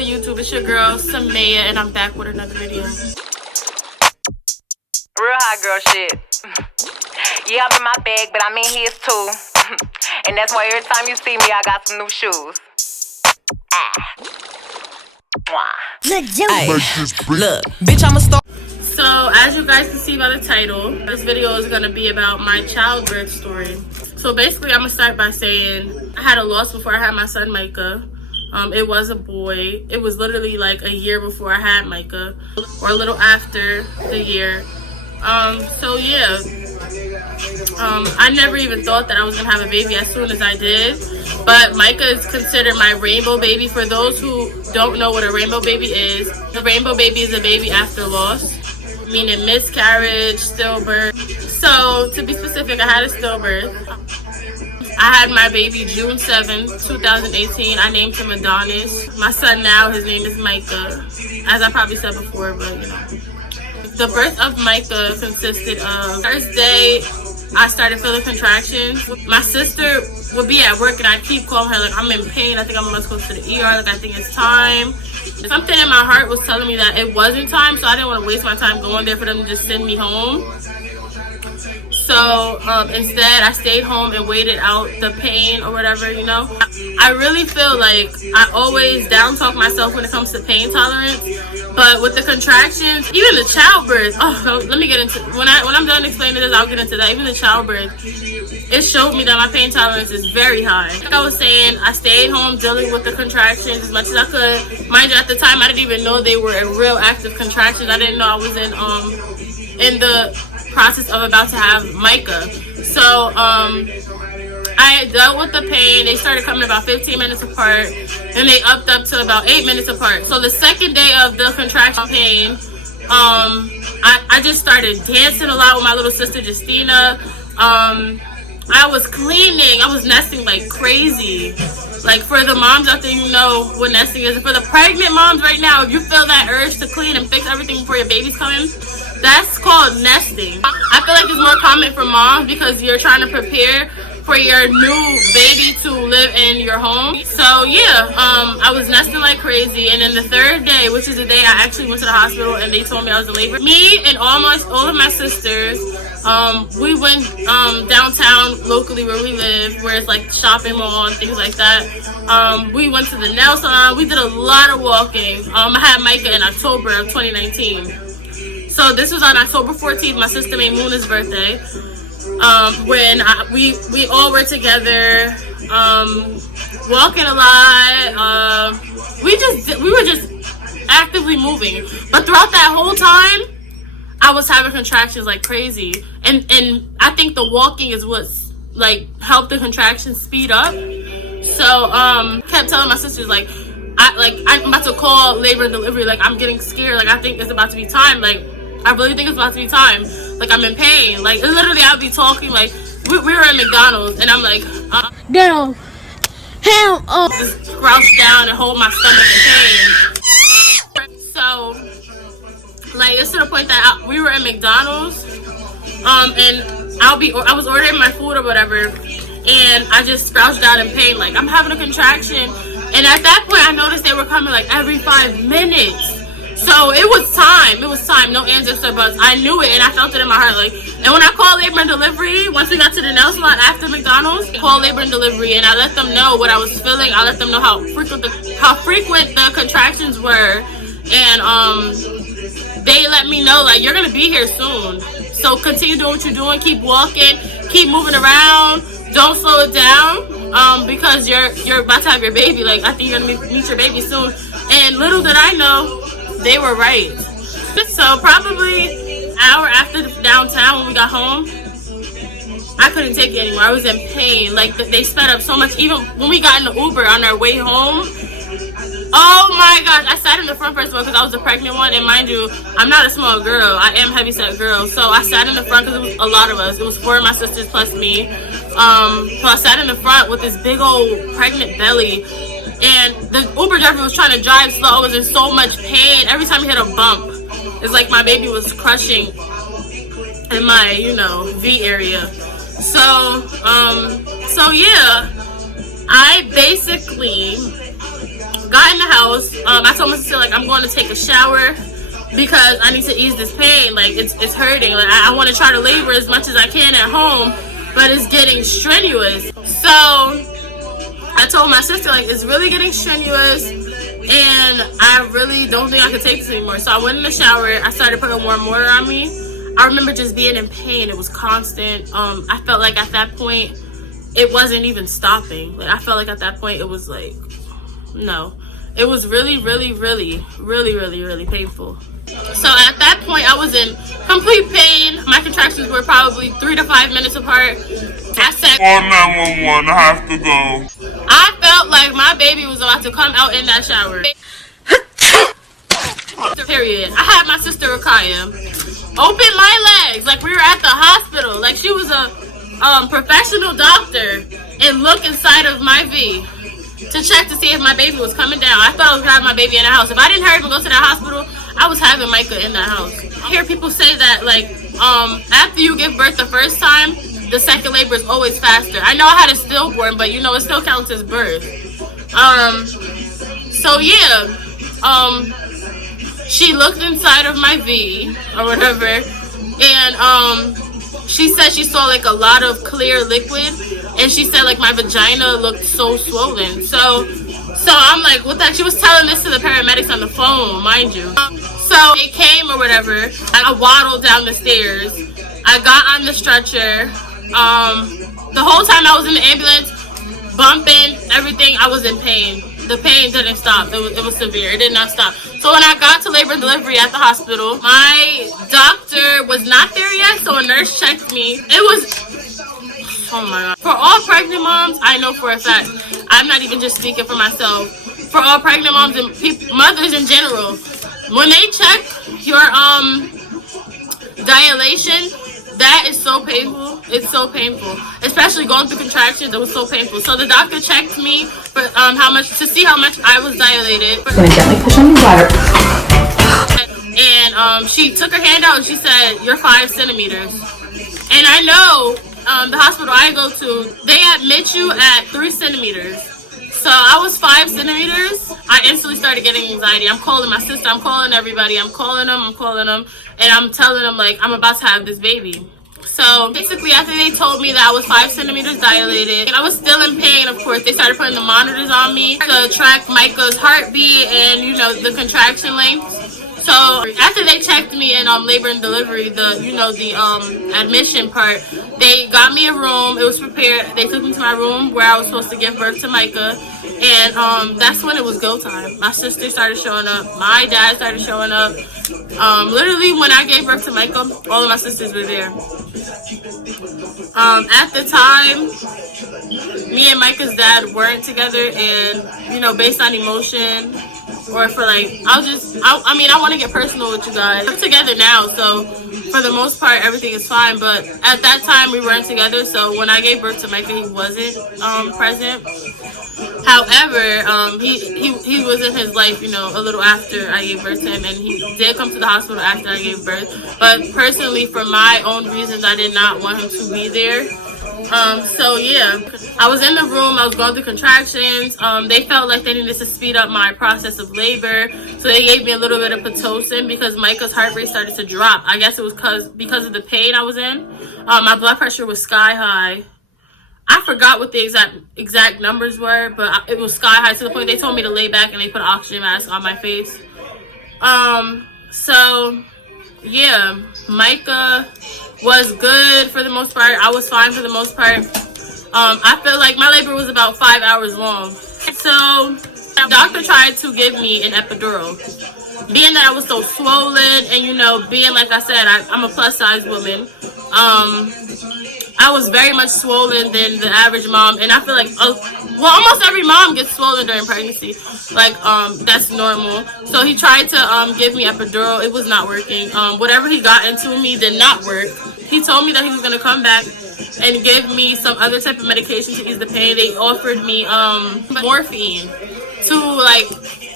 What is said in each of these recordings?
good YouTube? It's your girl Samaya, and I'm back with another video. Real hot girl shit. Yeah, I'm in my bag, but I'm in his too. And that's why every time you see me, I got some new shoes. Look, bitch, I'm a star. So, as you guys can see by the title, this video is going to be about my childbirth story. So, basically, I'm going to start by saying I had a loss before I had my son, Micah. It was a boy. It was literally like a year before I had Micah, or a little after the year. So, yeah. I never even thought that I was going to have a baby as soon as I did. But Micah is considered my rainbow baby. For those who don't know what a rainbow baby is, the rainbow baby is a baby after loss, meaning miscarriage, stillbirth. So, to be specific, I had a stillbirth. I had my baby June 7th, 2018. I named him Adonis. My son now, his name is Micah, as I probably said before, but you know. The birth of Micah consisted of, first day, I started feeling contractions. My sister would be at work and I'd keep calling her like, I'm in pain, I think I must go to the ER, like I think it's time. Something in my heart was telling me that it wasn't time, so I didn't want to waste my time going there for them to just send me home. So instead, I stayed home and waited out the pain or whatever, you know. I really feel like I always down talk myself when it comes to pain tolerance. But with the contractions, even the childbirth, oh, let me get into, when I'm done explaining this, I'll get into that. Even the childbirth, it showed me that my pain tolerance is very high. Like I was saying, I stayed home dealing with the contractions as much as I could. Mind you, at the time, I didn't even know they were in real active contractions. I didn't know I was in the process of about to have Micah. So I dealt with the pain. They started coming about 15 minutes apart, and they upped up to about 8 minutes apart. So the second day of the contraction pain, I just started dancing a lot with my little sister Justina. I was cleaning, I was nesting like crazy. Like, for the moms out there, you know what nesting is. And for the pregnant moms right now, if you feel that urge to clean and fix everything before your baby's coming, that's called nesting. I feel like it's more common for moms because you're trying to prepare for your new baby to live in your home. So yeah, I was nesting like crazy. And then the third day, which is the day I actually went to the hospital and they told me I was in labor, me and all of my sisters, we went downtown locally where we live, where it's like shopping mall and things like that. We went to the nail salon. We did a lot of walking. I had Micah in October of 2019. So this was on October 14th, my sister Maymuna's birthday. When we all were together, walking a lot. We were just actively moving. But throughout that whole time, I was having contractions like crazy. And I think the walking is what's like helped the contractions speed up. So kept telling my sisters like I'm about to call labor and delivery, like I'm getting scared, like I think it's about to be time, like I really think it's about to be time, like I'm in pain, like literally I'll be talking like we were at McDonald's and I'm like down, hell up, just crouch down and hold my stomach in pain. So like it's to the point that we were at McDonald's and I was ordering my food or whatever, and I just crouched down in pain, like I'm having a contraction. And at that point, I noticed they were coming like every 5 minutes. So it was time, no ands or buts. I knew it and I felt it in my heart. Like, and when I called labor and delivery, once we got to the nail salon after McDonald's, I called labor and delivery and I let them know what I was feeling. I let them know how frequent the contractions were. And they let me know, like, you're gonna be here soon. So continue doing what you're doing, keep walking, keep moving around, don't slow it down. Because you're about to have your baby. Like, I think you're gonna meet your baby soon. And little did I know, they were right. So probably an hour after downtown when we got home, I couldn't take it anymore. I was in pain. Like, they sped up so much. Even when we got in the Uber on our way home, oh my gosh, I sat in the front first of all because I was the pregnant one. And mind you, I'm not a small girl. I am a heavyset girl. So I sat in the front because it was a lot of us. It was 4 of my sisters plus me. So I sat in the front with this big old pregnant belly, and the Uber driver was trying to drive slow. I was in so much pain. Every time he hit a bump, it's like my baby was crushing in my, V area. So yeah, I basically got in the house. I told my sister, like, I'm going to take a shower because I need to ease this pain. Like, it's hurting. Like, I want to try to labor as much as I can at home, but it's getting strenuous. So I told my sister, like, it's really getting strenuous, and I really don't think I can take this anymore. So I went in the shower. I started putting warm water on me. I remember just being in pain. It was constant. I felt like at that point, it wasn't even stopping. Like, I felt like at that point, it was like, no. It was really, really, really, really, really, really painful. So at that point, I was in complete pain. My contractions were probably 3 to 5 minutes apart. I said, "Call 911, I have to go." I felt like my baby was about to come out in that shower. Period. I had my sister Rakaya open my legs like we were at the hospital. Like she was a professional doctor and look inside of my V to check to see if my baby was coming down. I thought I was gonna have my baby in the house. If I didn't hurry up and go to that hospital, I was having Micah in that house. I hear people say that like after you give birth the first time, the second labor is always faster. I know I had a stillborn, but you know it still counts as birth. So yeah, she looked inside of my V or whatever, and she said she saw like a lot of clear liquid, and she said like my vagina looked so swollen. So I'm like, what the heck? She was telling this to the paramedics on the phone, mind you. So they came or whatever. I waddled down the stairs. I got on the stretcher. The whole time I was in the ambulance, bumping, everything, I was in pain. The pain didn't stop. It was severe. It did not stop. So when I got to labor and delivery at the hospital, my doctor was not there yet, so a nurse checked me. It was, oh my God. For all pregnant moms, I know for a fact, I'm not even just speaking for myself, for all pregnant moms and mothers in general, when they check your dilation, that is so painful. It's so painful, especially going through contractions. It was so painful. So the doctor checked me for how much to see how much I was dilated. I'm gonna gently push on your bladder. And she took her hand out and she said, "You're 5 centimeters." And I know the hospital I go to, they admit you at 3 centimeters. So I was 5 centimeters. I instantly started getting anxiety. I'm calling my sister. I'm calling everybody. I'm calling them. And I'm telling them, like, I'm about to have this baby. So basically, after they told me that I was 5 centimeters dilated, and I was still in pain, of course, they started putting the monitors on me to track Micah's heartbeat and, you know, the contraction length. So after they checked me in labor and delivery, the admission part, they got me a room. It was prepared. They took me to my room where I was supposed to give birth to Micah, and that's when it was go time. My sister started showing up. My dad started showing up. Literally when I gave birth to Micah, all of my sisters were there. At the time, me and Micah's dad weren't together, and you know, based on emotion, or for like, I want to get personal with you guys. We're together now, so for the most part, everything is fine. But at that time, we weren't together. So when I gave birth to Micah, he wasn't present. However, he was in his life, you know, a little after I gave birth to him, and he did come to the hospital after I gave birth. But personally, for my own reasons, I did not want him to be there. So yeah, I was in the room, I was going through contractions. They felt like they needed to speed up my process of labor, so they gave me a little bit of Pitocin because Micah's heart rate started to drop. I guess it was because of the pain I was in. My blood pressure was sky high. I forgot what the exact numbers were, but it was sky high to the point they told me to lay back and they put an oxygen mask on my face. So yeah, Micah was good for the most part. I was fine for the most part. I feel like my labor was about 5 hours long. So the doctor tried to give me an epidural. Being that I was so swollen, and you know, being like I said, I'm a plus size woman. I was very much swollen than the average mom, and I feel like almost every mom gets swollen during pregnancy. Like that's normal. So he tried to give me epidural. It was not working. Whatever he got into me did not work. He told me that he was gonna come back and give me some other type of medication to ease the pain. They offered me morphine to like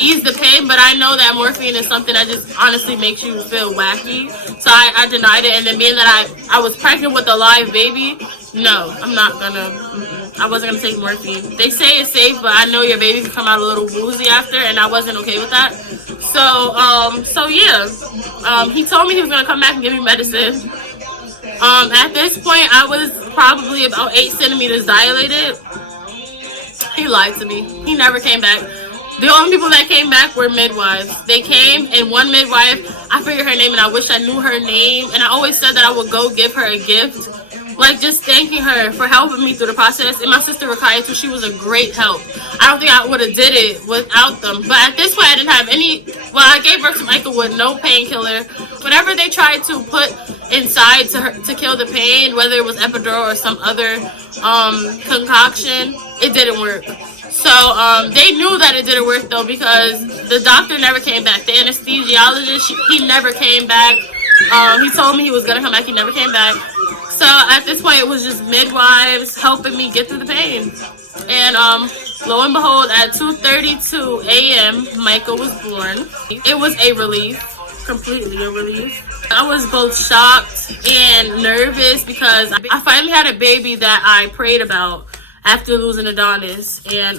ease the pain, but I know that morphine is something that just honestly makes you feel wacky. So I denied it, and then being that I was pregnant with a live baby, no, I'm not gonna I wasn't gonna take morphine. They say it's safe, but I know your baby can come out a little woozy after, and I wasn't okay with that. So yeah, he told me he was gonna come back and give me medicine. At this point, I was probably about 8 centimeters dilated. He lied to me. He never came back. The only people that came back were midwives. They came, and one midwife, I forget her name, and I wish I knew her name. And I always said that I would go give her a gift, like just thanking her for helping me through the process. And my sister Rakaya too, she was a great help. I don't think I would have did it without them. But at this point, I didn't have any. Well, I gave birth to Michael with no painkiller. Whatever they tried to put inside to kill the pain, whether it was epidural or some other concoction, it didn't work. So they knew that it didn't work though, because the doctor never came back. The anesthesiologist, he never came back. He told me he was gonna come back. He never came back. So at this point, it was just midwives helping me get through the pain. And lo and behold, at 2:32 a.m., Michael was born. It was a relief, completely a relief. I was both shocked and nervous because I finally had a baby that I prayed about after losing Adonis. And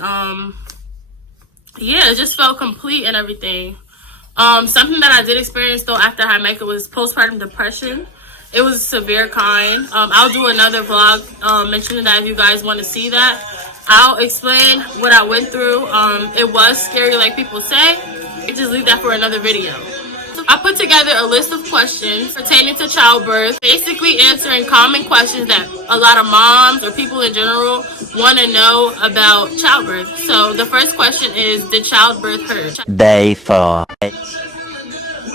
yeah, it just felt complete and everything. Something that I did experience though after I had Michael was postpartum depression. It was a severe kind. I'll do another vlog mentioning that if you guys want to see that. I'll explain what I went through. It was scary like people say. Just leave that for another video. I put together a list of questions pertaining to childbirth, basically answering common questions that a lot of moms or people in general want to know about childbirth. So the first question is, did childbirth hurt? Day 4.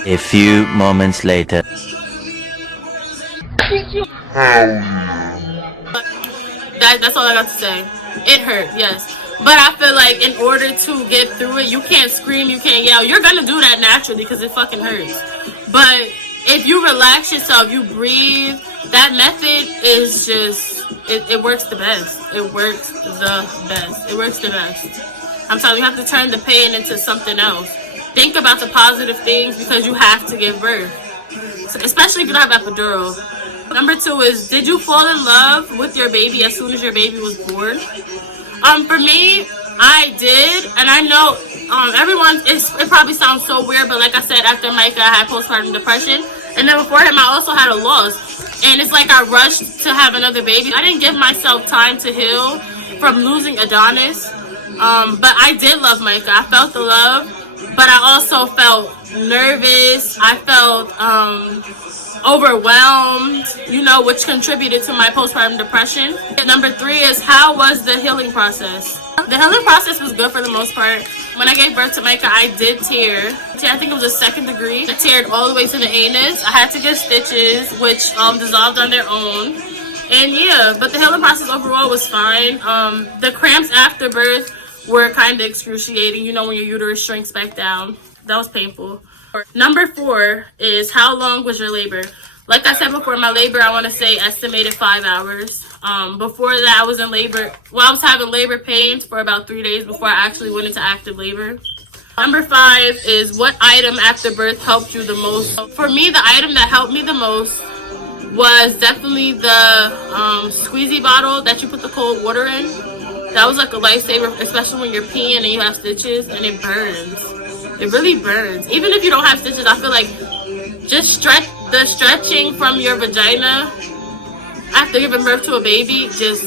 A few moments later. That's all I got to say. It hurt, yes. But I feel like in order to get through it, you can't scream, you can't yell. You're gonna do that naturally because it fucking hurts. But if you relax yourself, you breathe, that method is just, it works the best. It works the best. It works the best. I'm telling you, you have to turn the pain into something else. Think about the positive things because you have to give birth. So, especially if you don't have epidural. Number 2 is, did you fall in love with your baby as soon as your baby was born? For me, I did, and I know it probably sounds so weird, but like I said, after Micah, I had postpartum depression, and then before him, I also had a loss, and it's like I rushed to have another baby. I didn't give myself time to heal from losing Adonis, but I did love Micah. I felt the love, but I also felt nervous. I felt overwhelmed, you know, which contributed to my postpartum depression. And number 3 is, how was the healing process? The healing process was good for the most part. When I gave birth to Micah, I did tear. I think it was a 2nd degree. I teared all the way to the anus. I had to get stitches, which dissolved on their own. And yeah, but the healing process overall was fine. The cramps after birth were kind of excruciating, you know, when your uterus shrinks back down. That was painful. Number 4 is, how long was your labor? Like I said before, my labor, I want to say estimated 5 hours. Before that, I was in labor. Well, I was having labor pains for about 3 days before I actually went into active labor. Number 5 is, what item after birth helped you the most? For me, the item that helped me the most was definitely the squeezy bottle that you put the cold water in. That was like a lifesaver, especially when you're peeing and you have stitches and it burns. It really burns. Even if you don't have stitches, I feel like just stretching from your vagina after giving birth to a baby, just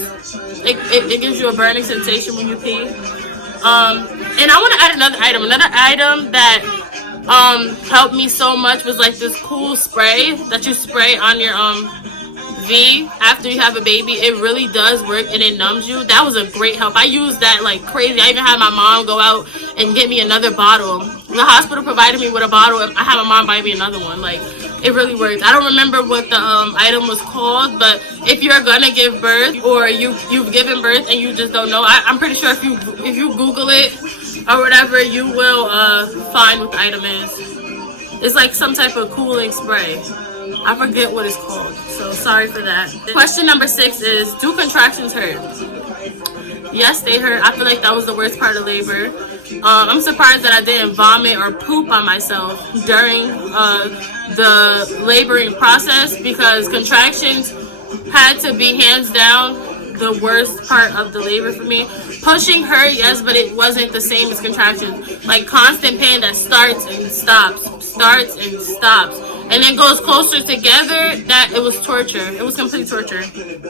it gives you a burning sensation when you pee. And I want to add another item. Another item that helped me so much was like this cool spray that you spray on your V after you have a baby. It really does work and it numbs you. That was a great help. I used that like crazy. I even had my mom go out and get me another bottle. The hospital provided me with a bottle. I had my mom buy me another one. Like, it really worked. I don't remember what the item was called, but if you're gonna give birth or you've given birth and you just don't know, I'm pretty sure if you Google it or whatever, you will find what the item is. It's like some type of cooling spray. I forget what it's called, so sorry for that. Question number 6 is, do contractions hurt? Yes, they hurt. I feel like that was the worst part of labor. I'm surprised that I didn't vomit or poop on myself during the laboring process, because contractions had to be hands down the worst part of the labor for me. Pushing her, yes, but it wasn't the same as contractions. Like constant pain that starts and stops, and then goes closer together. That it was torture. It was complete torture.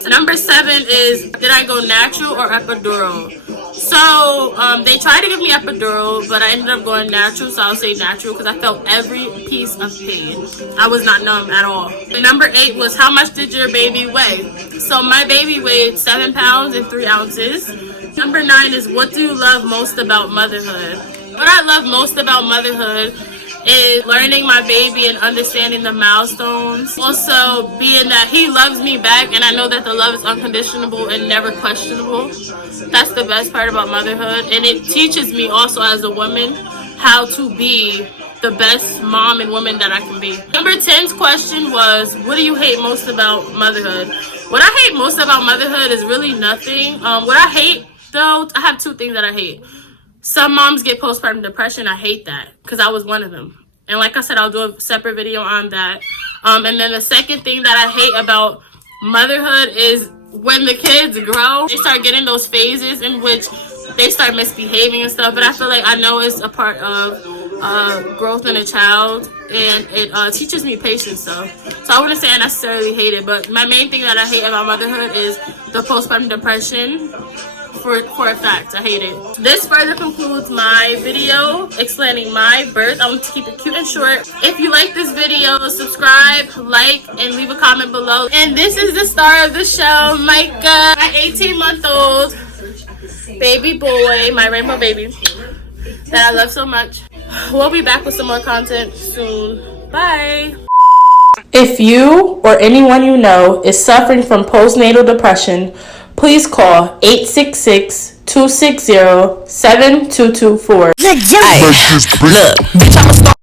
Number 7 is, did I go natural or epidural? So they tried to give me epidural, but I ended up going natural, so I'll say natural because I felt every piece of pain. I was not numb at all. Number 8 was, how much did your baby weigh? So my baby weighed 7 pounds and 3 ounces. Number 9 is, what do you love most about motherhood? What I love most about motherhood is learning my baby and understanding the milestones. Also being that he loves me back, and I know that the love is unconditional and never questionable. That's the best part about motherhood, and it teaches me also as a woman how to be the best mom and woman that I can be. Number 10's question was, what do you hate most about motherhood? What I hate most about motherhood is really nothing. What I hate though, I have 2 things that I hate. Some moms get postpartum depression. I hate that because I was one of them. And like I said, I'll do a separate video on that. And then the second thing that I hate about motherhood is when the kids grow, they start getting those phases in which they start misbehaving and stuff. But I feel like I know it's a part of growth in a child, and it teaches me patience. So I wouldn't say I necessarily hate it, but my main thing that I hate about motherhood is the postpartum depression. For a fact, I hate it. This further concludes my video explaining my birth. I want to keep it cute and short. If you like this video, subscribe, like, and leave a comment below. And this is the star of the show, Micah, my 18-month-old baby boy, my rainbow baby that I love so much. We'll be back with some more content soon. Bye. If you or anyone you know is suffering from postnatal depression, please call 866-260-7224. Look, bitch, I'm a star.